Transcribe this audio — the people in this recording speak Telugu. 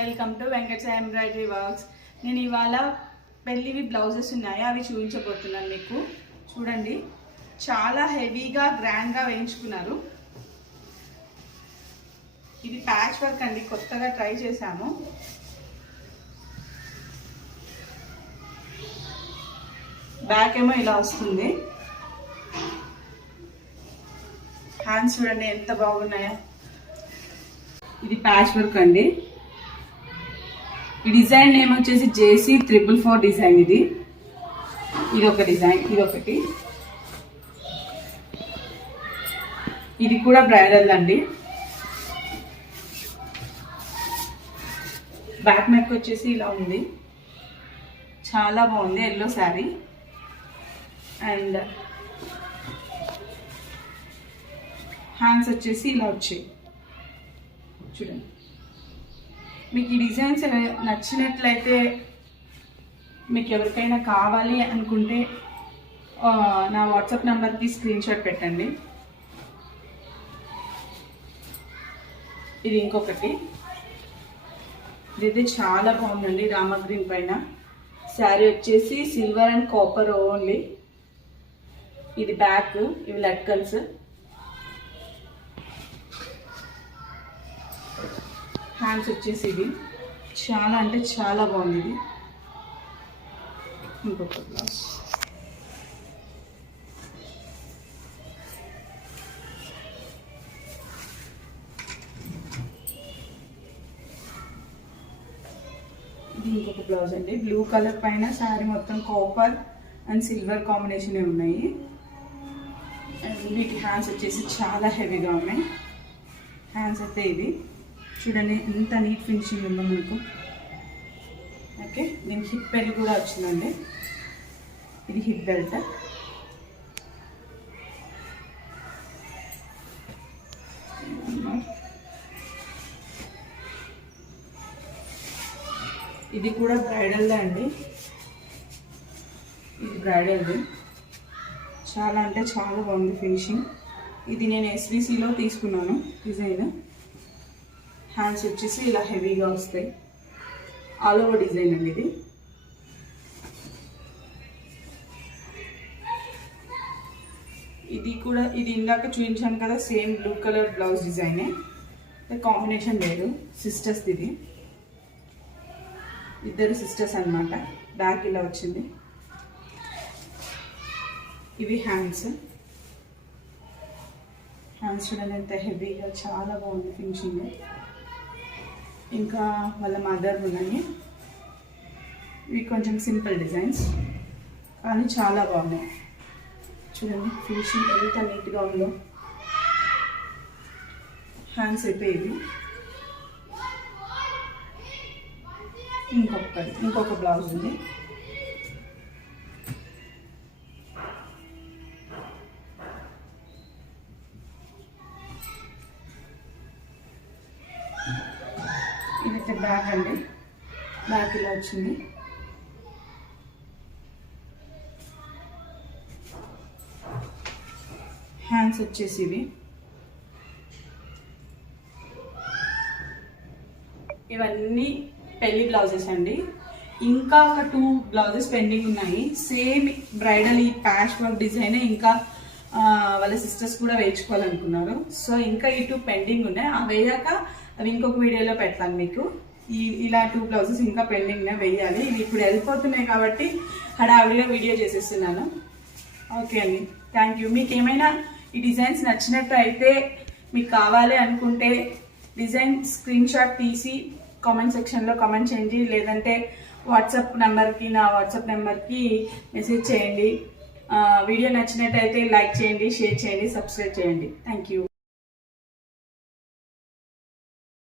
Welcome to Venkata embroidery works. నేను ఇవాళ పెళ్ళివి బ్లౌజెస్ ఉన్నాయి, అవి చూపించబోతున్నాను మీకు. చూడండి, చాలా హెవీగా గ్రాండ్గా వేయించుకున్నారు. ఇది ప్యాచ్ వర్క్ అండి, కొత్తగా ట్రై చేశాము. బ్యాక్ ఏమో ఇలా వస్తుంది. హ్యాండ్స్ చూడండి ఎంత బాగున్నాయో. ఇది ప్యాచ్ వర్క్ అండి. ఈ డిజైన్ నేమ్ వచ్చేసి JC444 డిజైన్. ఇది ఒక డిజైన్, ఇది ఒకటి. ఇది కూడా బ్రైడల్ అండి. బ్యాక్ నెక్ వచ్చేసి ఇలా ఉంది, చాలా బాగుంది. ఎల్లో శారీ అండ్ హ్యాండ్స్ వచ్చేసి ఇలా వచ్చాయి. చూడండి, మీకు ఈ డిజైన్స్ నచ్చినట్లయితే, మీకు ఎవరికైనా కావాలి అనుకుంటే నా వాట్సాప్ నెంబర్కి స్క్రీన్ షాట్ పెట్టండి. ఇది ఇంకొకటి. ఇదైతే చాలా బాగుందండి, రామా గ్రీన్ పైన. శారీ వచ్చేసి సిల్వర్ అండ్ కాపర్ ఓన్లీ. ఇది బ్యాక్, ఇవి లట్కన్స్. హ్యాండ్స్ వచ్చేసి ఇది చాలా అంటే చాలా బాగుంది. ఇది ఇంకొక బ్లౌజ్. ఇది ఇంకొక బ్లౌజ్ అండి. బ్లూ కలర్ పైన శారీ మొత్తం కాపర్ అండ్ సిల్వర్ కాంబినేషన్ ఉన్నాయి. అండ్ వీటి హ్యాండ్స్ వచ్చేసి చాలా హెవీగా ఉన్నాయి. హ్యాండ్స్ అయితే ఇది చూడండి ఎంత నీట్ ఫినిషింగ్ ఉందో మనకు. ఓకే, దీనికి హిప్ బెల్ట్ కూడా వచ్చిందండి. ఇది హిప్ బెల్ట్. ఇది కూడా బ్రైడల్దే అండి. ఇది బ్రైడల్ది. చాలా అంటే చాలా బాగుంది ఫినిషింగ్. ఇది నేను SVCలో తీసుకున్నాను డిజైన్. హ్యాండ్స్ వచ్చేసి ఇలా హెవీగా వస్తాయి. ఆల్ ఓవర్ డిజైన్ అండి ఇది. ఇది కూడా, ఇది ఇందాక చూపించాను కదా, సేమ్ బ్లూ కలర్ బ్లౌజ్ డిజైనే, కాంబినేషన్ లేదు. సిస్టర్స్ ఇది, ఇద్దరు సిస్టర్స్ అన్నమాట. బ్యాక్ ఇలా వచ్చింది. ఇవి హ్యాండ్స్. హ్యాండ్స్ చూడండి ఎంత హెవీగా, చాలా బాగుంది ఫినిషింగ్. ఇంకా వాళ్ళ మదర్ ఉన్నాయి. ఇవి కొంచెం సింపుల్ డిజైన్స్ కానీ చాలా బాగున్నాయి. చూడండి ఫినిషింగ్ ఎంత నీట్గా ఉందో. హ్యాండ్స్ అయితే ఇవి. ఇంకొక బ్లౌజ్ ఉంది. ఇదైతే బ్యాక్ అండి. బ్యాక్ ఇలా వచ్చింది. హ్యాండ్స్ వచ్చేసి ఇవి. ఇవన్నీ పెళ్లి బ్లౌజెస్ అండి. ఇంకా ఒక 2 బ్లౌజెస్ పెండింగ్ ఉన్నాయి. సేమ్ బ్రైడల్ ఈ ప్యాచ్ వర్క్ డిజైన్. ఇంకా వాళ్ళ సిస్టర్స్ కూడా వేయించుకోవాలనుకున్నారు. సో ఇంకా ఈ 2 పెండింగ్ ఉన్నాయి. అవి వేయాక అవి ఇంకొక వీడియోలో పెడతాను మీకు. ఇలా 2 బ్లౌజెస్ ఇంకా పెండింగ్ వేయాలి. ఇవి ఇప్పుడు వెళ్ళిపోతున్నాయి కాబట్టి హడావిడిగా వీడియో చేసేస్తున్నాను. ఓకే అండి, థ్యాంక్ యూ. మీకు ఏమైనా ఈ డిజైన్స్ నచ్చినట్టు అయితే, మీకు కావాలి అనుకుంటే డిజైన్ స్క్రీన్ షాట్ తీసి కామెంట్ సెక్షన్లో కామెంట్ చేయండి. లేదంటే వాట్సాప్ నెంబర్కి, నా వాట్సాప్ నెంబర్కి మెసేజ్ చేయండి. వీడియో నచ్చినట్టయితే లైక్ చేయండి, షేర్ చేయండి, సబ్స్క్రైబ్ చేయండి. Thank you.